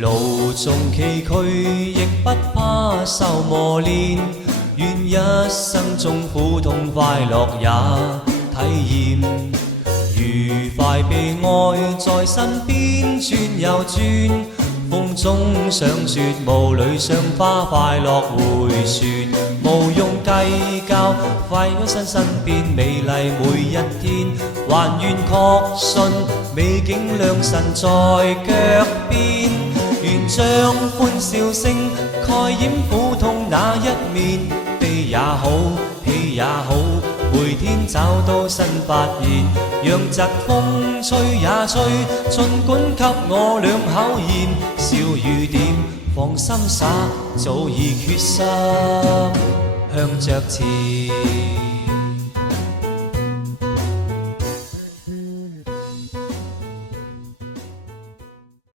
路縱崎嶇，亦不怕受磨練。願一生中苦痛快樂也體驗，愉快被愛在身邊轉又轉。風中想說霧裏賞花快樂迴旋，無用計較，快喺身邊美麗每一天，還願確信美景良辰在腳邊。願將歡笑聲蓋掩苦痛那一面，悲也好，喜也好，每天找到新發現，讓疾風吹也吹，儘管給我倆考驗，笑與點，放心灑，早已決心向着前。